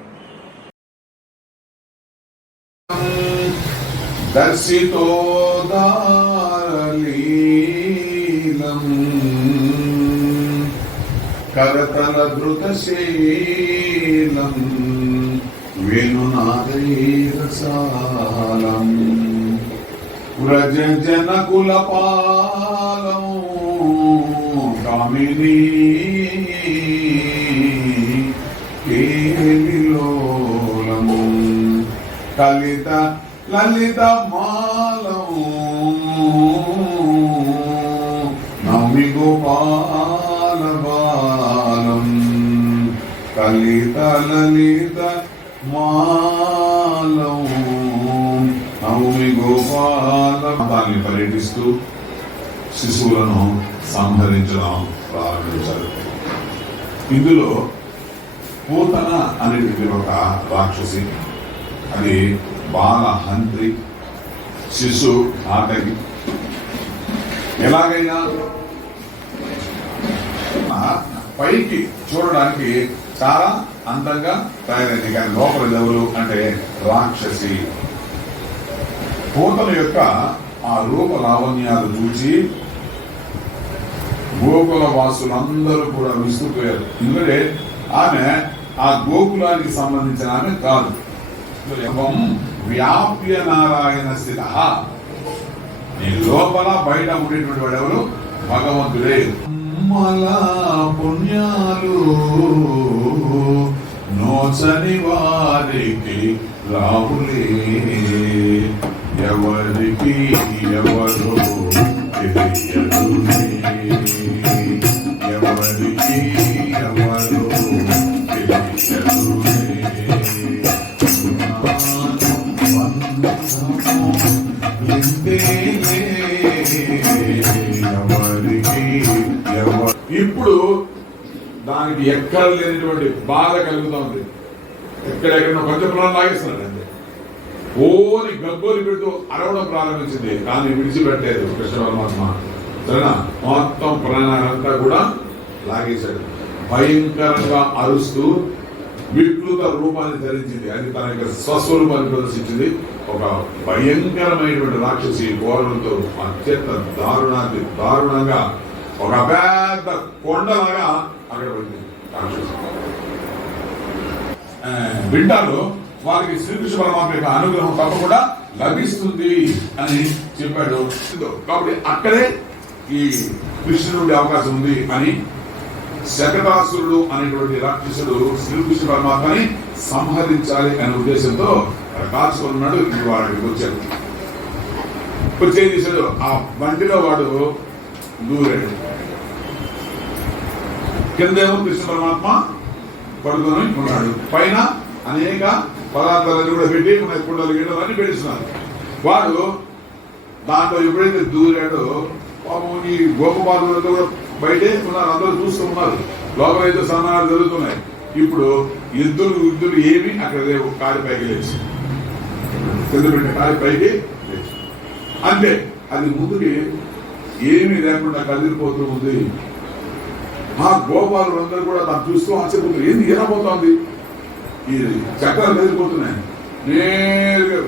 జయ దర్శితో దారలీలం కరతల ధృతశీలం వేణునాదైరసాలం వ్రజ జనకుల పాలం కామినీ కేలిలోలం కలిత లలిత మాలం నమి గోపాల బాలం కలిత లలిత మాలం నమి గోపాల దాన్ని పర్యటిస్తూ శిశువులను సంహరించడం ప్రారంభించారు. ఇందులో పూతన అనేది ఒక రాక్షసి, అది బాలహంత్రి, శిశు ఆటగి. ఎలాగైనా పైకి చూడడానికి చాలా అందంగా తయారైంది, కానీ లోపల ఎవరు అంటే రాక్షసి. పూతన యొక్క ఆ రూప లావణ్యాలు చూసి గోకుల వాసులందరూ కూడా విసిగిపోయారు. ఎందుకంటే ఆమె ఆ గోకులానికి సంబంధించిన ఆమె కాదు. వ్యాప్య నారాయణ స్థిత, నీ లోపల బయట ఉండేటువంటి వాడు ఎవరు? భగవంతుడే. మలా పుణ్యాలు నోచని వారికి రావులే, ఎవరికి ఎవరు తెలియదులే, ఎవరికి ఎవరు తెలియదులే. ఇప్పుడు దానికి ఎక్కడ లేనటువంటి బాధ కలుగుతుంది. ఎక్కడెక్కడ పంచప్రాణం లాగేస్తున్నాడు అంతే. ఓని గగ్గోలు పెడుతూ అరవడం ప్రారంభించింది, కానీ విడిచిపెట్టలేదు కృష్ణ పరమాత్మ. సరేనా? మొత్తం ప్రాణాలంతా కూడా లాగేశాడు. భయంకరంగా అరుస్తూ వికృత రూపాన్ని ధరించింది. అది తన యొక్క స్వస్వరూపాన్ని ప్రదర్శించింది. ఒక భయంకరమైనటువంటి రాక్షసి గోడలతో అత్యంత దారుణంగా ఒక పెద్ద కొండలాగా అక్కడ పడింది రాక్షసి. వింటారు వారికి శ్రీకృష్ణ పరమాత్మ యొక్క అనుగ్రహం తప్పకుండా లభిస్తుంది అని చెప్పాడు. కాబట్టి అక్కడే ఈ కృష్ణుడి అవకాశం ఉంది అని శకటాసురుడు అనేటువంటి రాక్షసుడు శ్రీకృష్ణ పరమాత్మని సంహరించాలి అనే ఉద్దేశంతో కాల్చుకున్నాడు. వాడికి వచ్చాడు. వచ్చేం చేశాడు? ఆ బండిలో వాడు దూరాడు. కిందేమో కృష్ణ పరమాత్మ పడుకొని ఉన్నాడు. పైన అనేక పదార్థాలన్నీ కూడా పెట్టి మన కుండలు గిండలన్నీ పెట్టిస్తున్నారు. వాడు దాంట్లో ఎప్పుడైతే దూరాడో పాపం ఈ గోపబాలులతో కూడా బయటే ఉన్నారు, అందరూ చూస్తూ ఉన్నారు. లోపలైతే సన్నాహాలు జరుగుతున్నాయి. ఇప్పుడు ఎద్దులు ఏమి అక్కడ లేవు. కాలి పైకి లేచి కింద పెట్టిన కాలి పైకి లేచి అంతే. అది ముందుకి ఏమీ లేకుండా కదిలిపోతూ ఉంది. ఆ గోపాలు అందరూ కూడా దాన్ని చూస్తూ ఆశ్చర్యపోతున్నారు. ఏంది ఏనబోతోంది? ఈ చక్రాలు కదిలిపోతున్నాయి. నేరుగా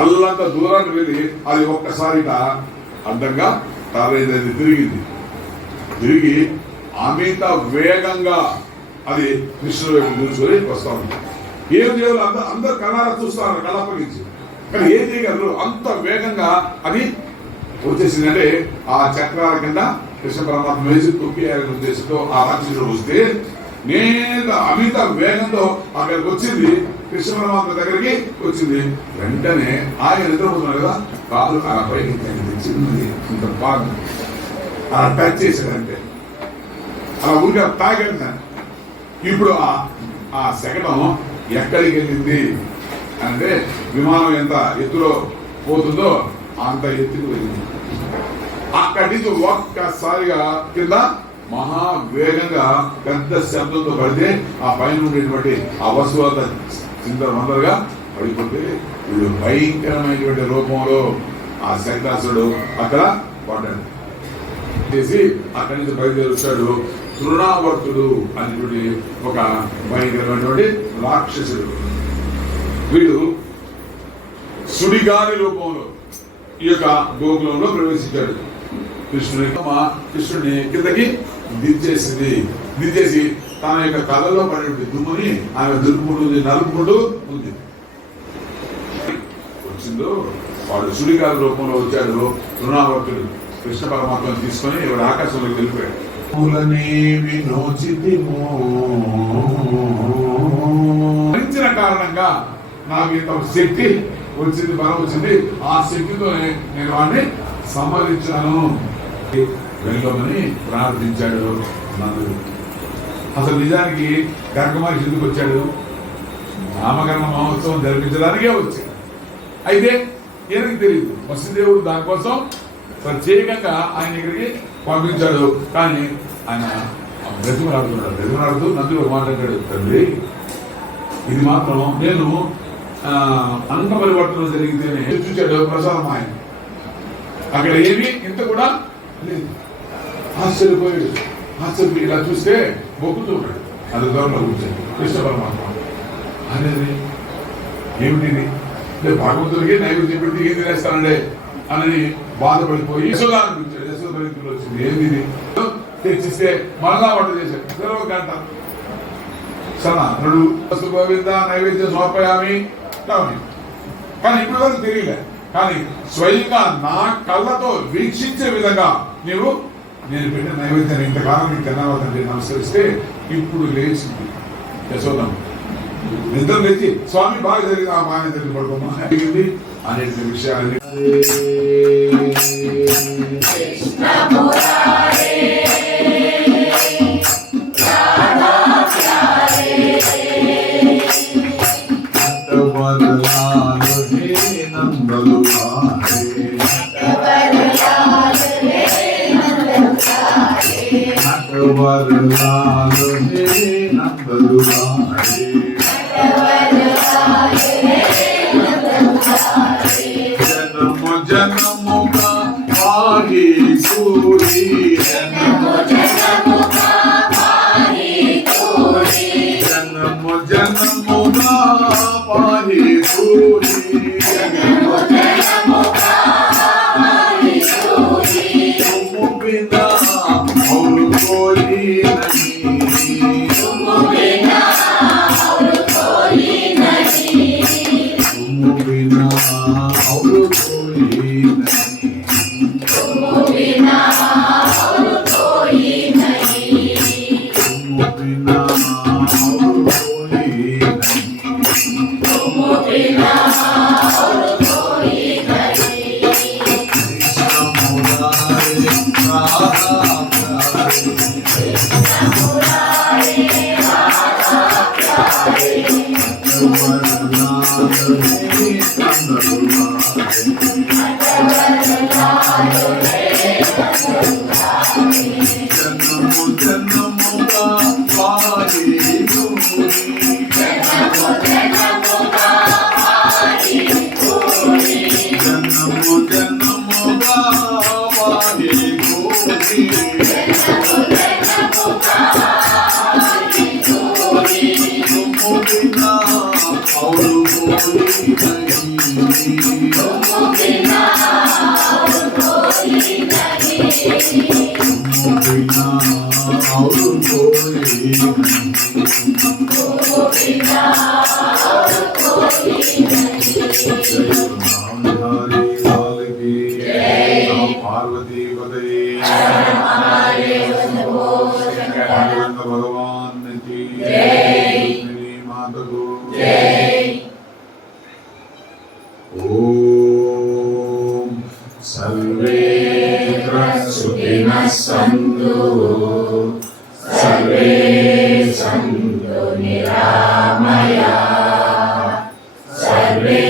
అల్లంత దూరాన్ని వెళ్ళి అది ఒక్కసారిగా అడ్డంగా తారేది తిరిగి అమిత వేగంగా అది కృష్ణుడు వైపు నిల్చుకొని వస్తా ఉంది. ఏం చేయాలి? అందరు కళ్ళారా చూస్తారు, కళ్ళప్పగించి. కానీ ఏం చేయగలరు? అంత వేగంగా అది వచ్చేసిందంటే ఆ చక్రాల కింద కృష్ణ పరమాత్మ వేసి తొక్కేయాలనే ఉద్దేశంతో ఆ రాక్షసుడు వస్తే నేను అమిత వేగంతో అక్కడికి వచ్చింది. కృష్ణ పరమాత్మ దగ్గరికి వచ్చింది. వెంటనే ఆయన నిద్రపోతున్నాడు కదా, కాదు ఆ పైకి చిన్నది ఇంత బాగా అలా టచ్ చేశాడంటే అలా ఊరిగా తాగాడు. ఇప్పుడు ఆ శకటం ఎక్కడికి వెళ్ళింది అంటే విమానం ఎంత ఎత్తులో పోతుందో అంత ఎత్తుకు వెళ్ళింది. అక్కడి నుంచి ఒక్కసారిగా కింద మహావేగంగా పెద్ద శబ్దంతో పడితే ఆ పైన ఉండేటువంటి ఆ వస్తువులంతా చిందరవందరగా పడిపోతే వీడు భయంకరమైనటువంటి రూపంలో ఆ శంకరాసురుడు అక్కడ పడ్డాడు. చేసి అక్కడి నుంచి బయలుదేరుస్తాడు. తృణావర్తుడు అనేటువంటి ఒక భయంకరమైనటువంటి రాక్షసుడు. వీడు సుడిగాలి రూపంలో ఈ యొక్క గోకులంలో ప్రవేశించాడు. కృష్ణుడిని కిందకి దించేసి తన యొక్క కళ్ళలో పడినటువంటి దుమ్ముని ఆమె దులుపుకుంటుంది, నలుపుకుంటూ ఉంది. వచ్చిందో వాడు సుడిగాలి రూపంలో వచ్చాడు. తృణావర్తుడు కృష్ణ పరమాత్మను తీసుకొని వాడు ఆకాశంలోకి వెళ్ళిపోయాడు. భరించిన కారణంగా నాకు ఇంత శక్తి వచ్చింది, బలం వచ్చింది. ఆ శక్తితో నేను వాడిని సంహరించాను వెళ్ళమని ప్రార్థించాడు నందుడు. అసలు నిజానికి గర్గ మహర్షి ఎందుకు వచ్చాడు? నామకరణ మహోత్సవం జరిపించడానికే వచ్చాడు. అయితే ఈయనకి తెలియదు. వసుదేవుడు దానికోసం ప్రత్యేకంగా ఆయన దగ్గరికి పంపించాడు. కానీ ఆయన బ్రతిమలాడుతూ నందుడు మాట్లాడాడు, తండ్రి ఇది మాత్రం నేను అంత పరివర్తన జరిగితేనే చూచాడు ప్రసాదం. ఆయన అక్కడ ఏమి ఇంత కూడా లేదు. ఆశ్చర్యపోయాడు. ఇలా చూస్తే మొక్కుతున్నాడు. అది దూరంలో కూర్చొని కృష్ణ పరమాత్మ అనేది ఏమిటిది? భగవంతుడికి నైవేద్యం పెట్టి ఏం తినేస్తానండే అని బాధపడిపోయి యశోద అనిపించాడు. యశోద వచ్చింది. ఏంది తెచ్చిస్తే మళ్ళా వంట చేశాడు. 1 గంట సనాతనుడు గోవింద నైవేద్యం సమర్పయామి కానీ ఇప్పుడు వరకు తెలియలే. కానీ స్వయంగా నా కళ్ళతో వీక్షించే విధంగా నేను పెట్టిన నైవేద్యం ఇంతకాలం నీకు తినాలంటే నమస్కరిస్తే ఇప్పుడు లేచింది యశోదం. నిద్ర లేచి స్వామి బాగా జరిగింది, ఆ బాగా జరిగింది పడుకోమా జరిగింది అనేటి విషయాన్ని జనముగా పాడి సూరి జనముగా పాడి సూరి तुम बिना और कोई नहीं, तुम बिना और कोई नहीं, तुम बिना और कोई नहीं, तुम बिना और कोई नहीं, तुम बिना और कोई नहीं, तुम बिना और कोई नहीं। पार्वती भगवान की माता को ओम सर्वे सुखिनः सन्तु सर्वे सन्तु निरामयाः सर्वे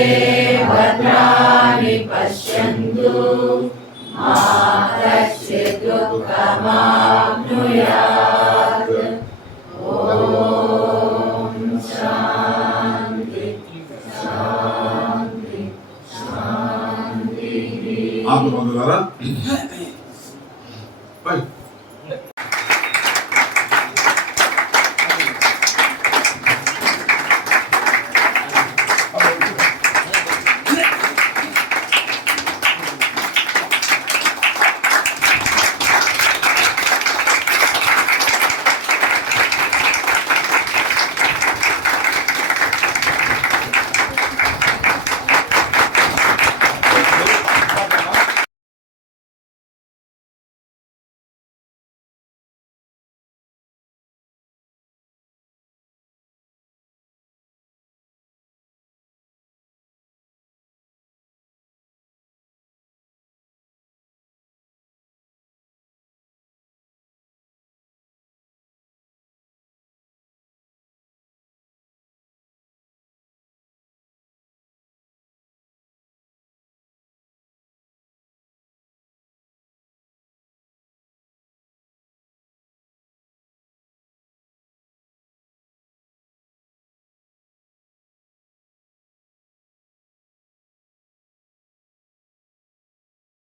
भद्राणि पश्यन्तु मा कश्चित् दुःखमाप्नुयात् ॐ शान्ति शान्ति शान्तिः। आप बंधुलारा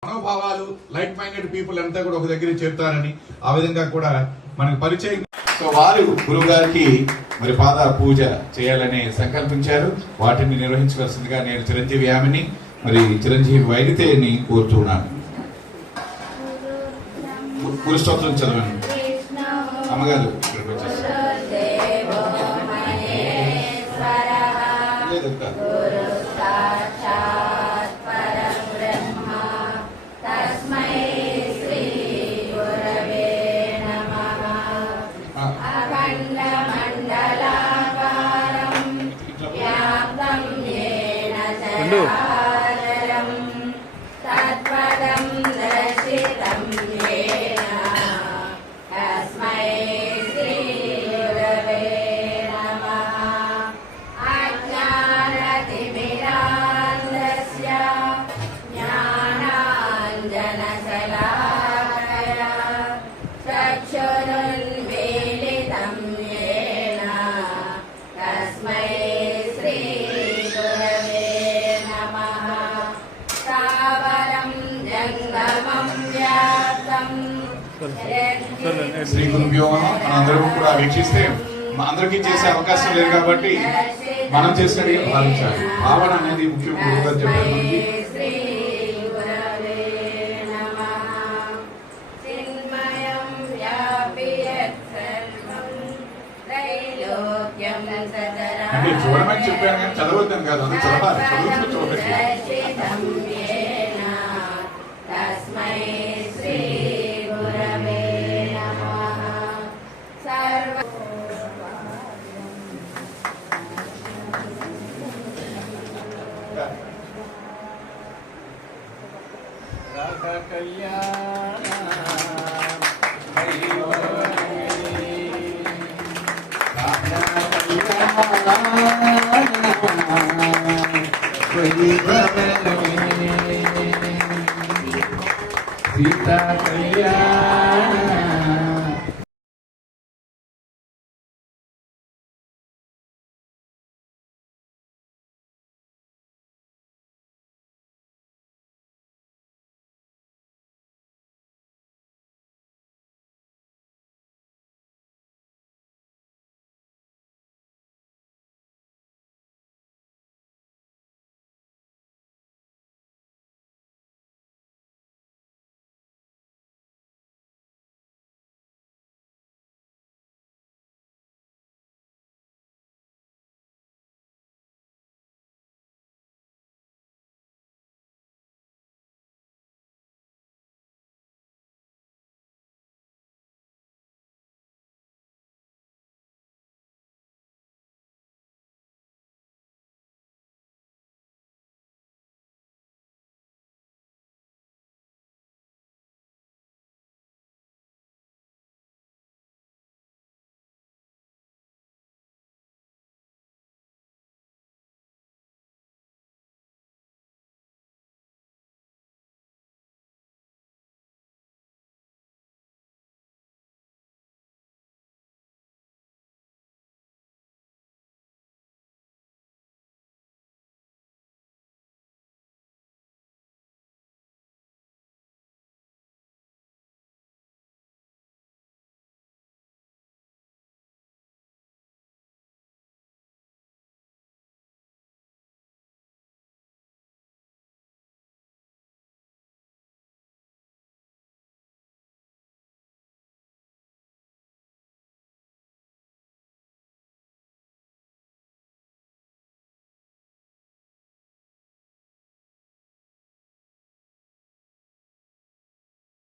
మనోభావాలు లైట్ మైండెడ్ పీపుల్ అంతా కూడా ఒక దగ్గర చేరుతారని ఆ విధంగా కూడా మనకు పరిచయం. సో వారు గురువు గారికి మరి పాద పూజ చేయాలని సంకల్పించారు. వాటిని నిర్వహించవలసిందిగా నేను చిరంజీవి యామిని మరి చిరంజీవి వైదితేని కోరుతున్నాను. గురు స్తోత్రం చదవండి అమ్మగారు. ఇక్కడికి వచ్చేసి పర్లేదు ఇంకా. గురు సాక్షాత్ పరం బ్రహ్మ తస్మై శ్రీ గురవే నమః. అఖండ మండలాకారం వ్యాప్తం యేన చరాచరం తత్పదం దర్శితం యేన తస్మై శ్రీ గురవే నమః. అజ్ఞానతిమిరాంధస్య జ్ఞానాంజనశలాకయా చక్షురున్మీలితం యేన తస్మై శ్రీ గురవే నమః. స్థావరం జంగమం వ్యాప్తం శ్రీ గురుభ్యో నమః. మనందరం కూడా వీక్షిస్తే అందరికీ చేసే అవకాశం లేదు కాబట్టి మనం చేసినట్టుగా భావించాలి. భావన అనేది ముఖ్యం. గురువు గారు చెప్పారు మనకి. శ్రీ గురవే నమః. చిన్మయం వ్యాపి యత్సర్వం త్రైలోక్యం సచరాచరం అంటే చూడమని చెప్పాను కానీ చదవద్దాం కాదు, అది చదవాలి. చదువుతూ చూడండి. దర్శితం యేన తస్మై శ్రీ గురవే నమః. సర్వ రాధా కళ్యాణ సీతా కళ్యాణ